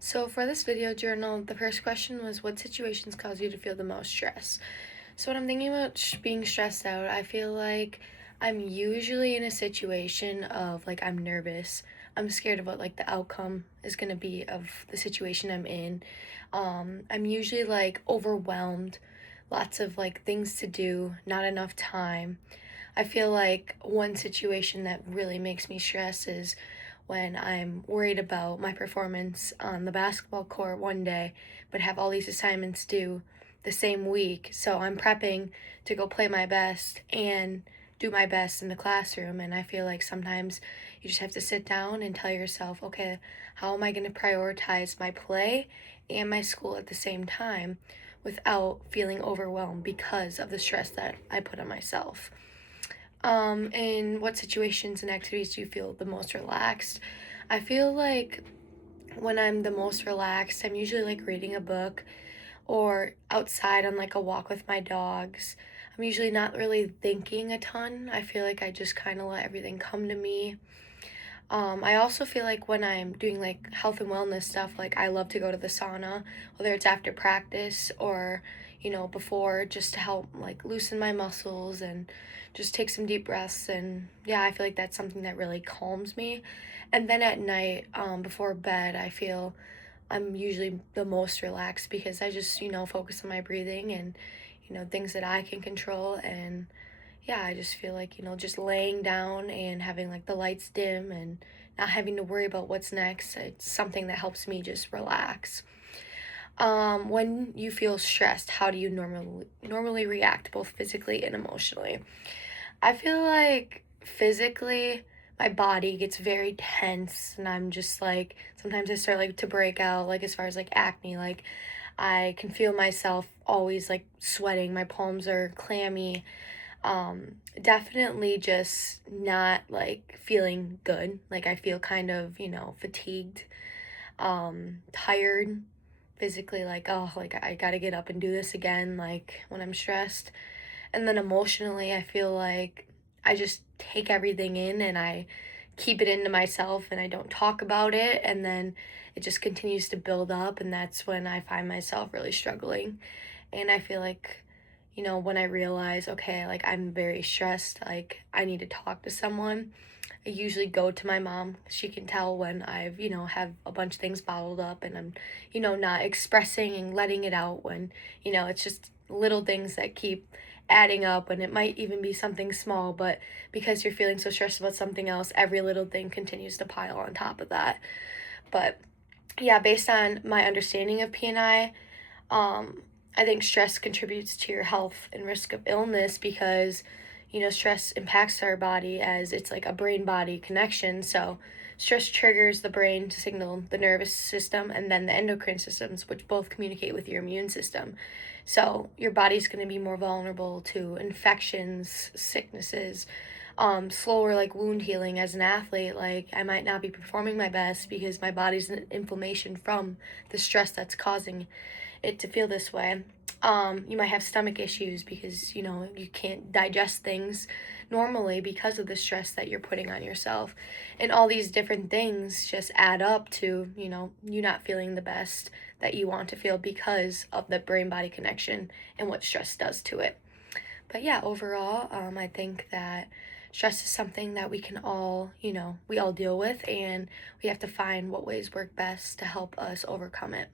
So for this video journal, the first question was what situations cause you to feel the most stress? So when I'm thinking about being stressed out, I feel like I'm usually in a situation of like I'm nervous. I'm scared of what like the outcome is going to be of the situation I'm in. I'm usually like overwhelmed, lots of like things to do, not enough time. I feel like one situation that really makes me stress is when I'm worried about my performance on the basketball court one day, but have all these assignments due the same week. So I'm prepping to go play my best and do my best in the classroom. And I feel like sometimes you just have to sit down and tell yourself, okay, how am I going to prioritize my play and my school at the same time without feeling overwhelmed because of the stress that I put on myself? In what situations and activities do you feel the most relaxed? I feel like when I'm the most relaxed, I'm usually like reading a book or outside on like a walk with my dogs. I'm usually not really thinking a ton. I feel like I just kind of let everything come to me. I also feel like when I'm doing like health and wellness stuff, like I love to go to the sauna, whether it's after practice or, before, just to help like loosen my muscles and just take some deep breaths. And yeah, I feel like that's something that really calms me. And then at night, before bed, I feel I'm usually the most relaxed because I just, focus on my breathing and, things that I can control. And yeah, I just feel like, just laying down and having like the lights dim and not having to worry about what's next. It's something that helps me just relax. When you feel stressed, how do you normally react both physically and emotionally? I feel like physically my body gets very tense and I'm just like sometimes I start like to break out like as far as like acne, like I can feel myself always like sweating, my palms are clammy. Definitely just not like feeling good. Like I feel kind of, fatigued, tired physically, like, oh, like I gotta get up and do this again, like when I'm stressed. And then emotionally, I feel like I just take everything in and I keep it into myself and I don't talk about it. And then it just continues to build up. And that's when I find myself really struggling. And I feel like, when I realize, okay, like I'm very stressed, like I need to talk to someone, I usually go to my mom. She can tell when I've, have a bunch of things bottled up and I'm, not expressing and letting it out when, it's just little things that keep adding up and it might even be something small, but because you're feeling so stressed about something else, every little thing continues to pile on top of that. But yeah, based on my understanding of PNI, I think stress contributes to your health and risk of illness because, stress impacts our body as it's like a brain body connection. So, stress triggers the brain to signal the nervous system and then the endocrine systems, which both communicate with your immune system. So, your body's going to be more vulnerable to infections, sicknesses, slower like wound healing as an athlete. Like, I might not be performing my best because my body's in inflammation from the stress that's causing it to feel this way. You might have stomach issues because you can't digest things normally because of the stress that you're putting on yourself, and all these different things just add up to you not feeling the best that you want to feel because of the brain body connection and what stress does to it. But yeah, overall, I think that stress is something that we can all, we all deal with, and we have to find what ways work best to help us overcome it.